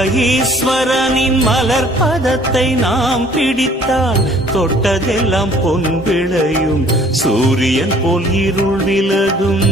மாமாங்க ஈஸ்வரனின் மலர் பதத்தை நாம் பிடித்தால் தொட்டதெல்லாம் பொன் விளையும். சூரியன் போல் இருள் விலகும்.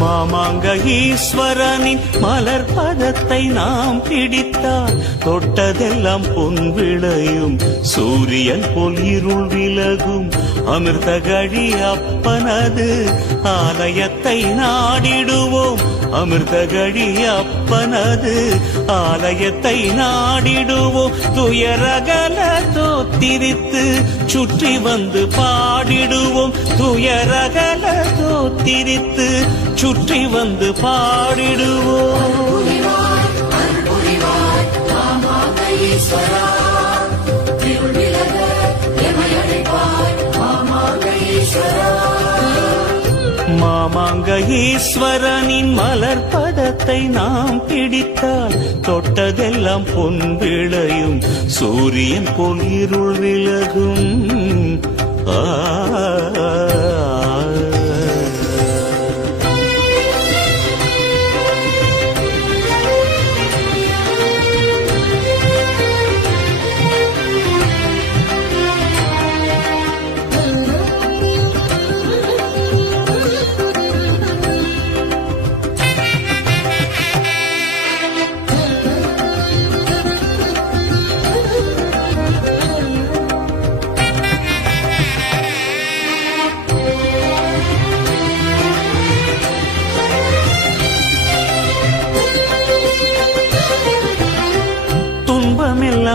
மாமாங்க ஈஸ்வரனின் மலர் பதத்தை நாம் பிடித்தால் தொட்டதெல்லாம் பொன் விளையும். சூரியன் போல் இருள் விலகும். அமிர்த கழி அப்பனது. ஆலயத்தை நாடிடுவோம். அமிர்த கழி அப்பனது ஆலயத்தை நாடிடுவோம். துயரகல தோத்திரித்து சுற்றி வந்து பாடிடுவோம். துயரகல தோத்திரித்து சுற்றி வந்து பாடிடுவோம். புரிவாய் அருள் புரிவாய் ஈஸ்வரா இருள் விலக எமை ஈஸ்வரா மாமாங்க ஈஸ்வரனின் மலர் பதத்தை நாம் பிடித்தால் தொட்டதெல்லாம் பொன் விளையும். சூரியன் போல் இருள் விலகும். ஆ.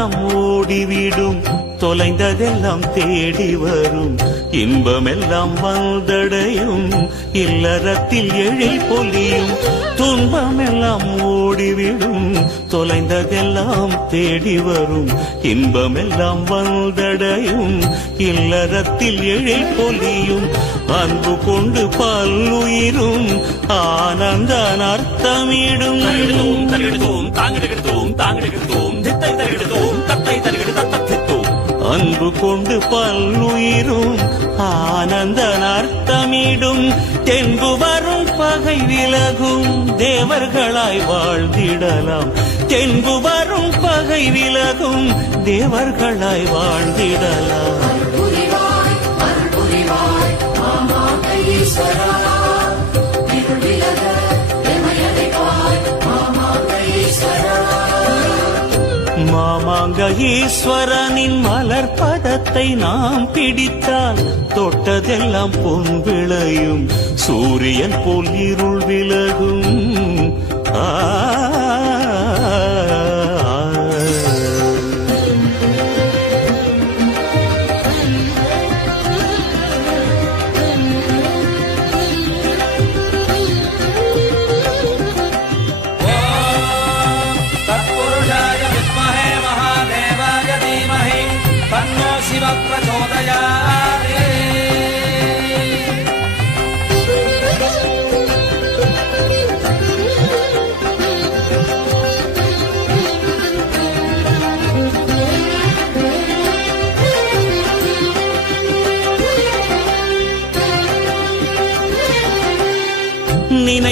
எல்லாம் ஓடிவிடும். தொலைந்ததெல்லாம் தேடி வரும். இன்பமெல்லாம் வந்தடையும். இல்லறத்தில் எழில் பொலியும். துன்பமெல்லாம் ஓடிவிடும். தொலைந்ததெல்லாம் தேடி வரும். இன்பமெல்லாம் வந்தடையும். இல்லறத்தில் எழில் பொலியும். அன்பு கொண்டு பல்லுயிரும் ஆனந்த அர்த்தமிடும். தருகிடுதோம் தருகிடுதோம் தித்தை தருகிடுதோம் அன்பு கொண்டு பல்லுயிரும் ஆனந்த அர்த்தமிடும் தென்பு வரும் பகை விலகும் தேவர்களாய் வாழ்ந்திடலாம். தென்பு வரும் பகை விலகும் தேவர்களாய் வாழ்ந்திடலாம். புரிவாய் புரிவாய் மாமாக ஈஸ்வரா வாங்க ஈஸ்வரனின் மலர் பதத்தை நாம் பிடித்தால் தொட்டதெல்லாம் பொன் விளையும். சூரியன் போல் இருள் விலகும். ஆ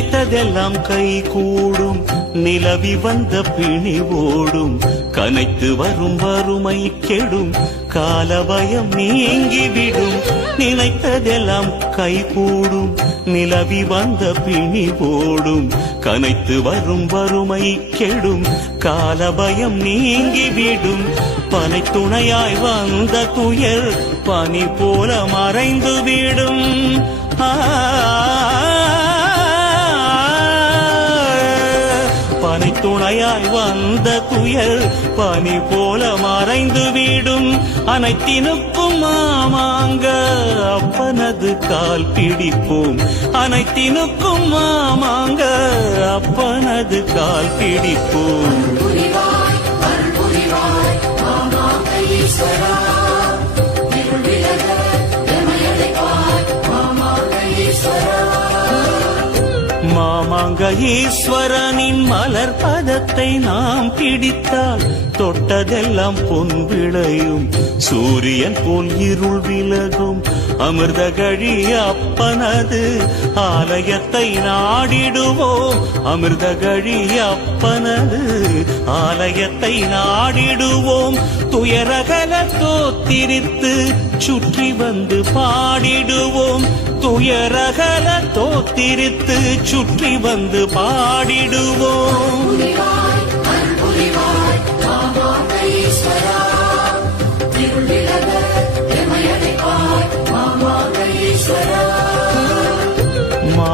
நினைத்ததெல்லாம் கை கூடும். நிலவி வந்த பிணி ஓடும். கனைத்து வரும் வறுமை கெடும். காலபயம் நீங்கிவிடும். நினைத்ததெல்லாம் கை கூடும். நிலவி வந்த பிணி ஓடும். கனைத்து வரும் வறுமை கெடும். காலபயம் நீங்கிவிடும். பனை துணையாய் வந்த துயர் பனி போல மறைந்து விடும் ஆ. துணையாய் வந்த துயர் பனி போல மறைந்து வீடும். அனைத்தினுக்கும் மாமாங்க அப்பனது கால் பிடிப்போம். அனைத்தினுக்கும் மாமாங்க அப்பனது கால் பிடிப்போம். புரிவாய் புரிவாய் மாமாக ஈஸ்வரா. எமை ஈஸ்வரனின் மலர் பதத்தை நாம் பிடித்தால் தொட்டதெல்லாம் பொன் விளையும். சூரியன் போல் இருள் விலகும். அமிர்த கழி அப்பனது. ஆலயத்தை நாடிடுவோம். அமிர்த கழி அப்ப அப்பனது ஆலயத்தை நாடிடுவோம். துயரகல தோத்திரித்து சுற்றி வந்து பாடிடுவோம். துயரகல தோத்திரித்து சுற்றி வந்து பாடிடுவோம்.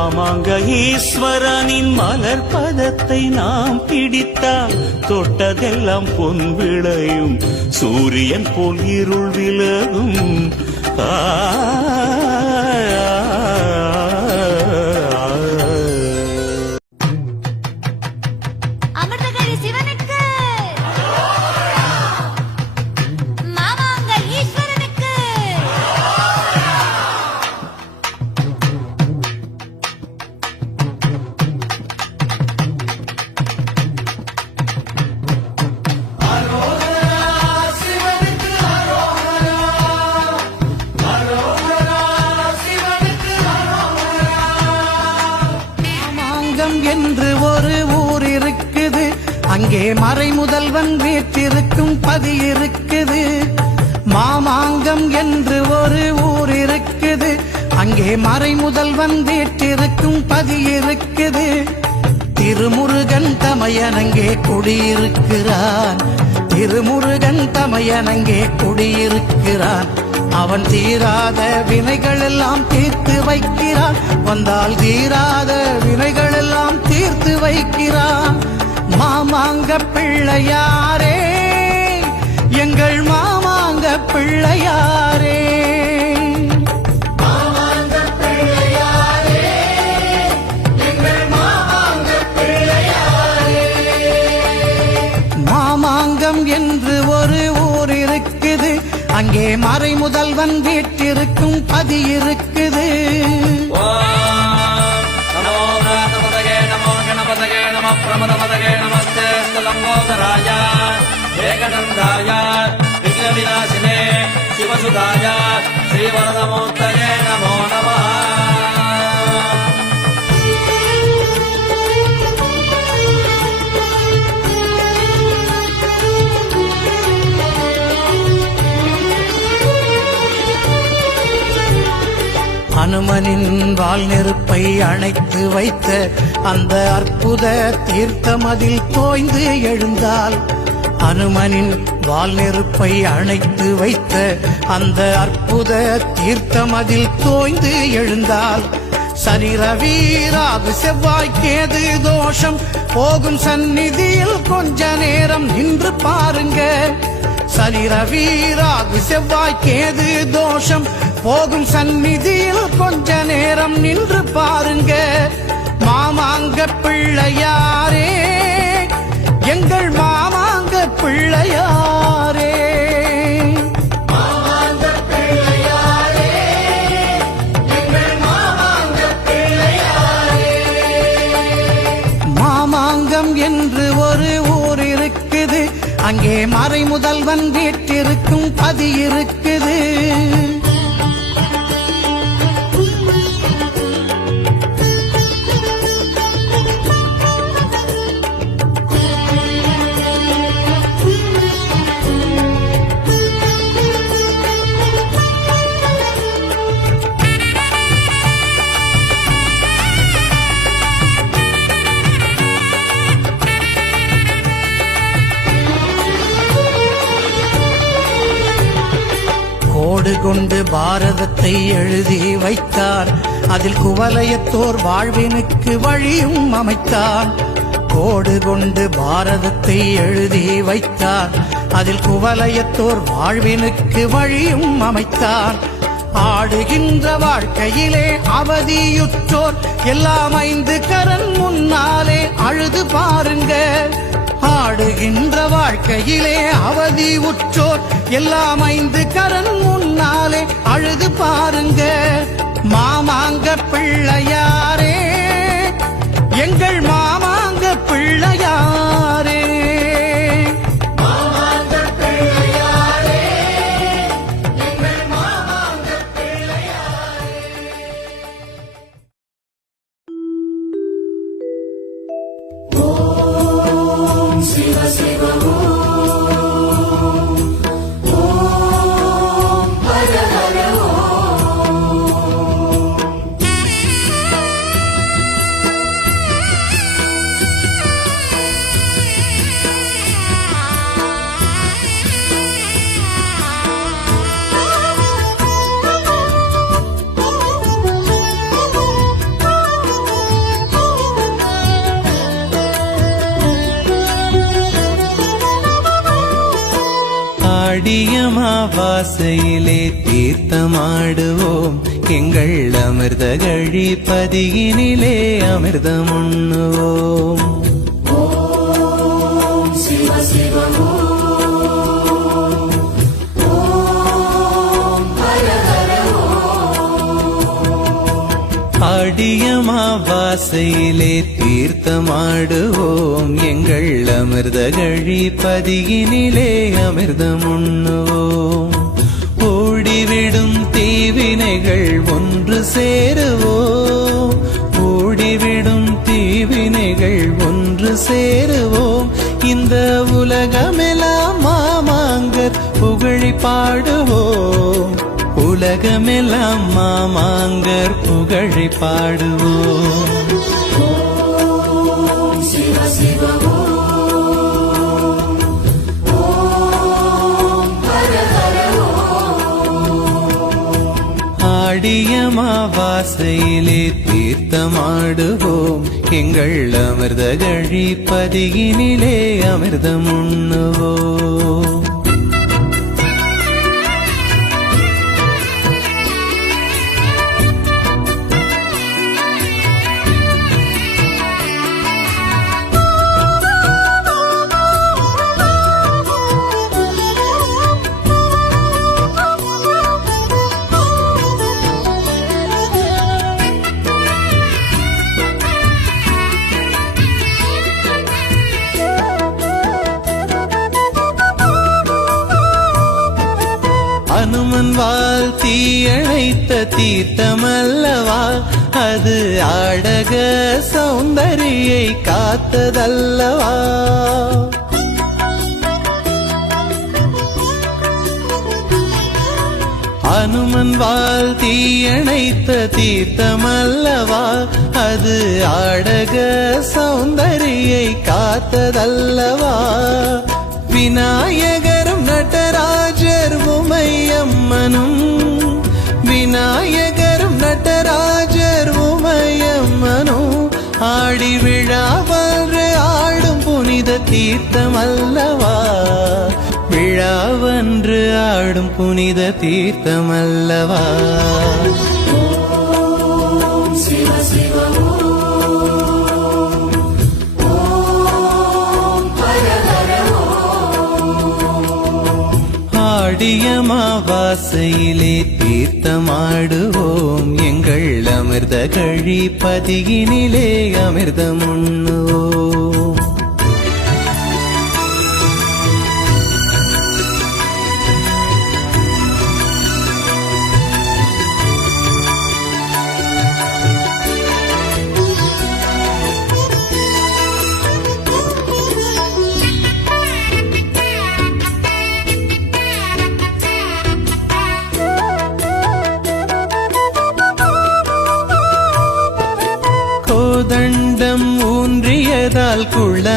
மாமாங்க ஈஸ்வரனின் மலர் பதத்தை நாம் பிடித்தால் தொட்டதெல்லாம் பொன் விளையும். சூரியன் போல் இருள் விலகும் ஆ என்று ஒரு ஊர் இருக்குது. அங்கே மறை முதல்வன் வீட்டிருக்கும் பதி இருக்குது. மாமாங்கம் என்று ஒரு ஊர் இருக்குது. அங்கே மறை முதல்வன் வீட்டிருக்கும் பதி இருக்குது. திருமுருகன் தமையனங்கே குடியிருக்கிறான். திருமுருகன் தமையனங்கே குடியிருக்கிறான். அவன் தீராத வினைகள் எல்லாம் தீர்த்து வைக்கிறான். வந்தால் தீராத வினைகள் எல்லாம் தீர்த்து வைக்கிறான். மாமாங்க பிள்ளையாரே எங்கள் மாமாங்க பிள்ளையாரே. மாமாங்கம் என்று ஒரு ஊர் இருக்குது. அங்கே மறை முதல்வன் வீட்டிருக்கும் பதி இருக்குது. லம்போதராய ஏகநந்தாய விக்ன விநாசினே சிவசுதாய ஸ்ரீவரதமூர்த்தனே நமோ நமः. அனுமனின் வால் நெருப்பை அணைத்து வைத்த அந்த அற்புத தீர்த்தம் அதில் தோய்ந்து எழுந்தால் அனுமனின் வால் நெருப்பை அணைத்து வைத்த அந்த அற்புத தீர்த்தம் அதில் தோய்ந்து எழுந்தால் சனி ரவி செவ்வாய்க்கேது செவ்வாய் கேது தோஷம் போகும் சந்நிதியில் கொஞ்ச நேரம் நின்று பாருங்க. சனி ரவி செவ்வாய்க்கேது தோஷம் போகும் சந்நிதியில் கொஞ்ச நேரம் நின்று பாருங்க. மாமாங்க பிள்ளையாரே எங்கள் மாமாங்க பிள்ளையாரே. மாமாங்கம் என்று ஒரு ஊர் இருக்குது. அங்கே மறை முதல்வன் வீட்டிருக்கும் பதி இருக்குது கொண்டு பாரதத்தை எழுதி வைத்தார். அதில் குவலயத்தோர் வாழ்வினுக்கு வழியும் அமைத்தார். கோடு கொண்டு பாரதத்தை எழுதி வைத்தார். அதில் குவலயத்தோர் வாழ்வினுக்கு வழியும் அமைத்தார். ஆடுகின்ற வாழ்க்கையிலே அவதியுற்றோர். எல்லாம் ஐந்து கரன் முன்னாலே அழுது பாருங்க ஆடுகின்ற வாழ்க்கையிலே அவதி உற்றோர். எல்லாம் ஐந்து கரன் முன்னாலே அழுது பாருங்க. மாமாங்க பிள்ளையாரே எங்கள் மாமாங்க பிள்ளையார் சிவ ஆடியமாவாசையிலே தீர்த்தமாடுவோம். எங்கள் அமிர்த கழிப்பதியினிலே அமிர்தம் உண்ணுவோம். ஆடியமாவாசையிலே தீர்த்தமாடுவோம். எங்கள் அமிர்த கழி பதியினிலே அமிர்தம் உண்ணுவோம் ஓடிவிடும் தீவினைகள் ஒன்று சேருவோம். ஓடிவிடும் தீவினைகள் ஒன்று சேருவோம். இந்த உலகமெல்லாம் மாமாங்கர் புகழி பாடுவோம். உலகமெல்லாம் மாமாங்கர் புகழி பாடுவோம். சிவ சிவ ஆடியமாவாசையிலே தீர்த்தமாடுவோம். எங்கள் அமிர்த கழிப்பதியினிலே அமிர்தம் உண்ணுவோம். தீர்த்தமல்லவா? அது ஆடக சௌந்தரியை காத்ததல்லவா? அனுமன் வால் தீயணைத்த தீர்த்தமல்லவா? அது ஆடக சௌந்தரியை காத்ததல்லவா? விநாயகரும் நடராஜர் உமையம்மனும் விநாயகரும் நடராஜர் உமையம்மனோ ஆடி விழாவன்று ஆடும் புனித தீர்த்தம் அல்லவா விழாவன்று ஆடும் புனித தீர்த்தம் அல்லவா ஆடியமாவாசையிலே தீர்த்தமாடுவோம். எங்கள் அமிர்த கழி பதியினிலே அமிர்தம் உண்ணுவோம்.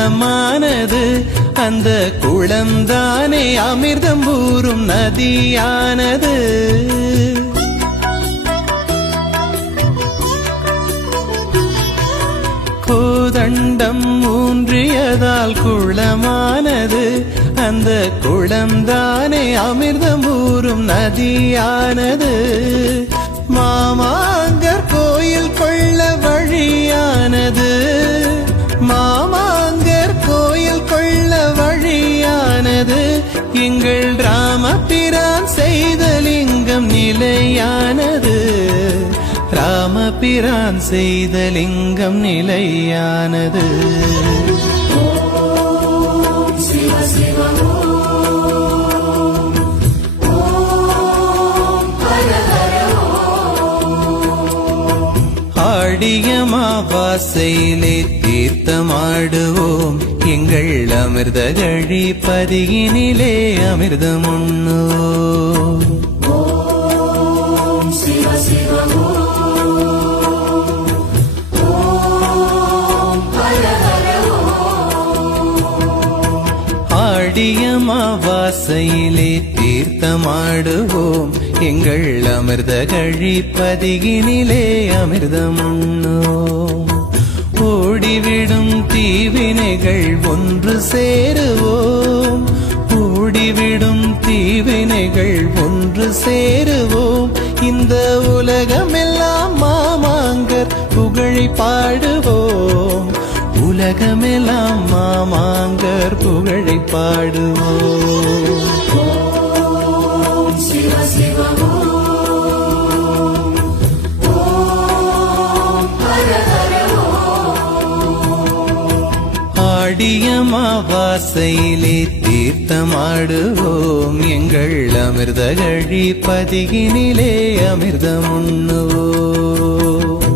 குளமானது அந்த குளம்தானே அமிர்தம் ஊறும் நதியானது. கோதண்டம் ஊன்றியதால் குளமானது. அந்த குளம்தானே அமிர்தம் ஊறும் நதியானது. மாமாங்கர் கோயில் கொள்ள வழியானது. எங்கள் ராமபிரான் செய்த லிங்கம் நிலையானது. ராமபிரான் செய்த லிங்கம் நிலையானது. சிவ ஆடிய மாவாசையிலே தீர்த்தமாடுவோம். எங்கள் அமிர்த கழி பதியினிலே அமிர்தம் உண்ணுவோம் ஓம் சிவ சிவ ஓம் ஓம் ஹர ஹர ஆடிய மாவாசையிலே தீர்த்தமாடுவோம். எங்கள் அமிர்த கழி பதியினிலே அமிர்தம் கூடிவிடும் தீவினைகள் ஒன்று சேருவோம். கூடிவிடும் தீவினைகள் ஒன்று சேருவோம். இந்த உலகமெல்லாம் மாமாங்கர் புகழி பாடுவோம். உலகமெல்லாம் மாமாங்கர் புகழை பாடுவோம். வாசையிலே தீர்த்தமாடுவோம். எங்கள் அமிர்த கழி பதிகினிலே அமிர்தம் உண்ணுவோம்